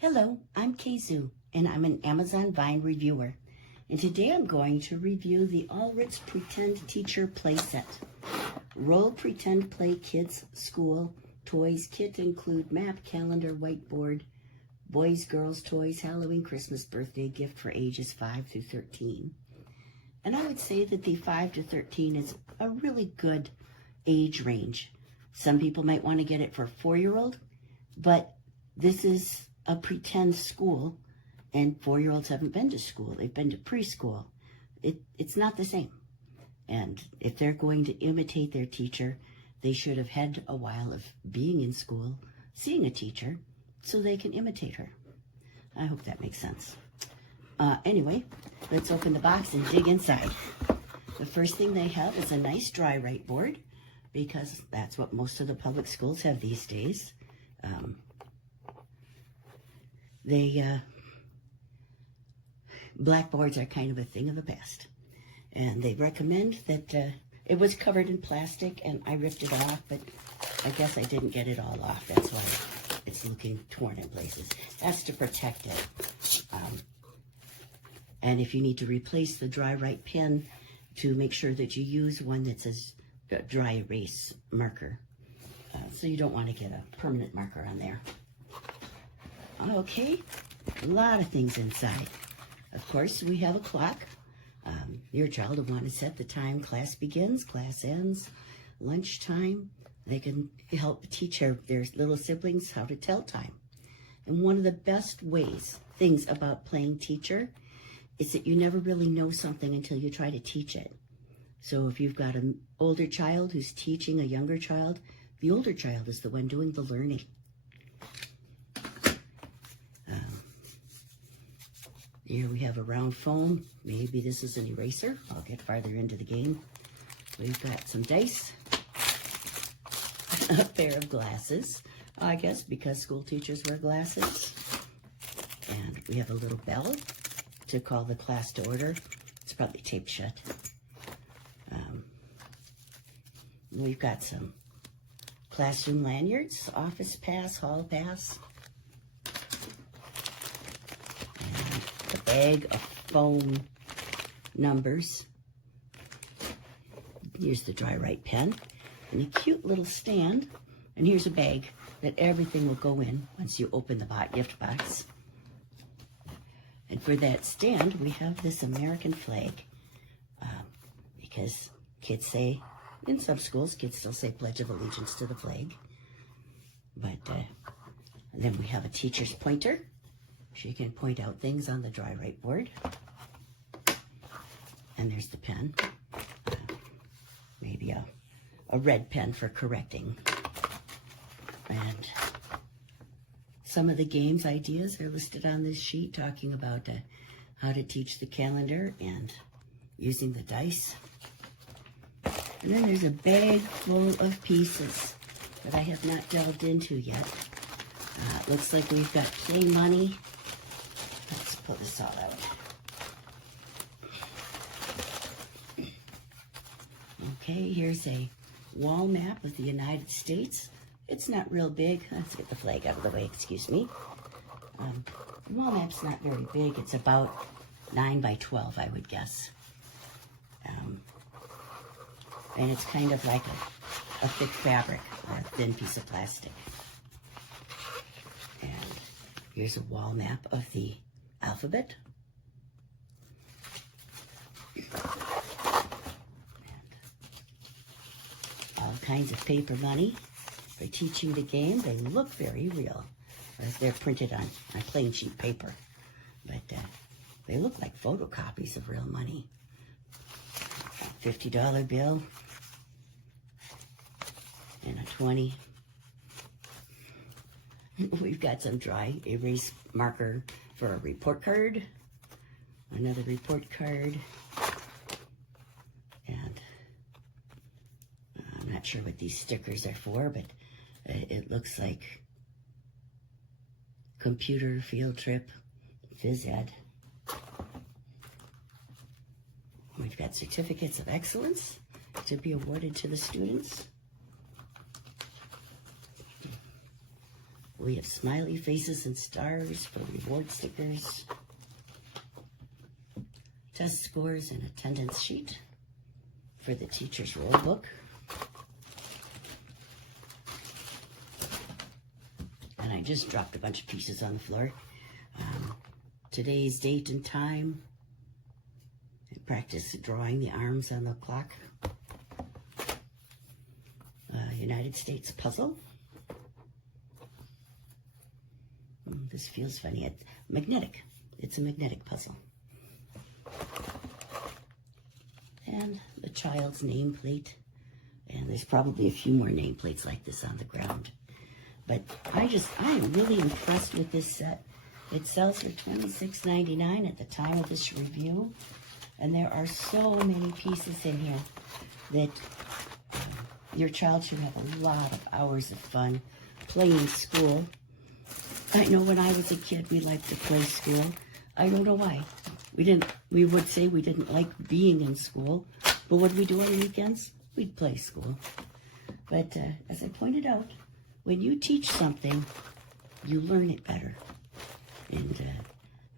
Hello, I'm Kazoo, and I'm an Amazon Vine reviewer. And today I'm going to review the Alritz Pretend Teacher Playset. Roll Pretend Play Kids School Toys Kit include map, calendar, whiteboard, boys, girls toys, Halloween, Christmas, birthday gift for ages 5 through 13. And I would say that the 5 to 13 is a really good age range. Some people might want to get it for a 4-year-old, but this is a pretend school, and 4-year-olds haven't been to school. They've been to preschool. It's not the same. And if they're going to imitate their teacher, they should have had a while of being in school, seeing a teacher, so they can imitate her. I hope that makes sense. Anyway, let's open the box and dig inside. The first thing they have is a nice dry write board, because that's what most of the public schools have these days. Blackboards are kind of a thing of the past. And they recommend that it was covered in plastic, and I ripped it off, but I guess I didn't get it all off. That's why it's looking torn in places. That's to protect it. And if you need to replace the dry write pen, to make sure that you use one that says dry erase marker. So you don't want to get a permanent marker on there. Okay, a lot of things inside. Of course, we have a clock. Your child will want to set the time class begins, class ends, lunchtime. They can help teach their little siblings how to tell time. And one of the best things about playing teacher is that you never really know something until you try to teach it. So if you've got an older child who's teaching a younger child, the older child is the one doing the learning. Here we have a round foam. Maybe this is an eraser. I'll get farther into the game. We've got some dice, a pair of glasses, I guess because school teachers wear glasses. And we have a little bell to call the class to order. It's probably taped shut. We've got some classroom lanyards, office pass, hall pass. A bag of foam numbers. Here's the dry write pen and a cute little stand. And here's a bag that everything will go in once you open the gift box. And for that stand, we have this American flag, because kids say, in some schools, kids still say Pledge of Allegiance to the flag. But then we have a teacher's pointer. She can point out things on the dry write board. And there's the pen. Maybe a red pen for correcting. And some of the games ideas are listed on this sheet, talking about how to teach the calendar and using the dice. And then there's a bag full of pieces that I have not delved into yet. It looks like we've got play money. Let's pull this all out. Okay, here's a wall map of the United States. It's not real big. Let's get the flag out of the way, excuse me. The wall map's not very big. It's about 9 by 12, I would guess. And it's kind of like a thick fabric or a thin piece of plastic. And here's a wall map of the alphabet. And all kinds of paper money for teaching the game. They look very real. Or they're printed on plain sheet paper. But they look like photocopies of real money. A $50 bill. And a 20. We've got some dry erase marker for a report card. Another report card. And I'm not sure what these stickers are for, but it looks like computer field trip, phys ed. We've got certificates of excellence to be awarded to the students. We have smiley faces and stars for reward stickers, test scores and attendance sheet for the teacher's roll book, and I just dropped a bunch of pieces on the floor. Today's date and time. I practiced drawing the arms on the clock. United States puzzle. This feels funny. It's magnetic. It's a magnetic puzzle. And the child's nameplate. And there's probably a few more nameplates like this on the ground. But I am really impressed with this set. It sells for $26.99 at the time of this review. And there are so many pieces in here that your child should have a lot of hours of fun playing school. I know when I was a kid, we liked to play school. I don't know why. We would say we didn't like being in school, but what did we do on the weekends? We'd play school. But as I pointed out, when you teach something, you learn it better. And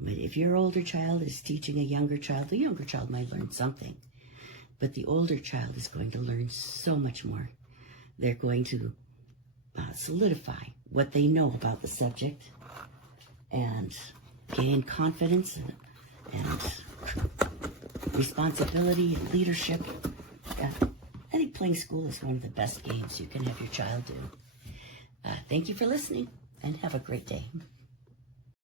if your older child is teaching a younger child, the younger child might learn something. But the older child is going to learn so much more. They're going to solidify what they know about the subject and gain confidence and responsibility and leadership. I think playing school is one of the best games you can have your child do. Thank you for listening, and have a great day.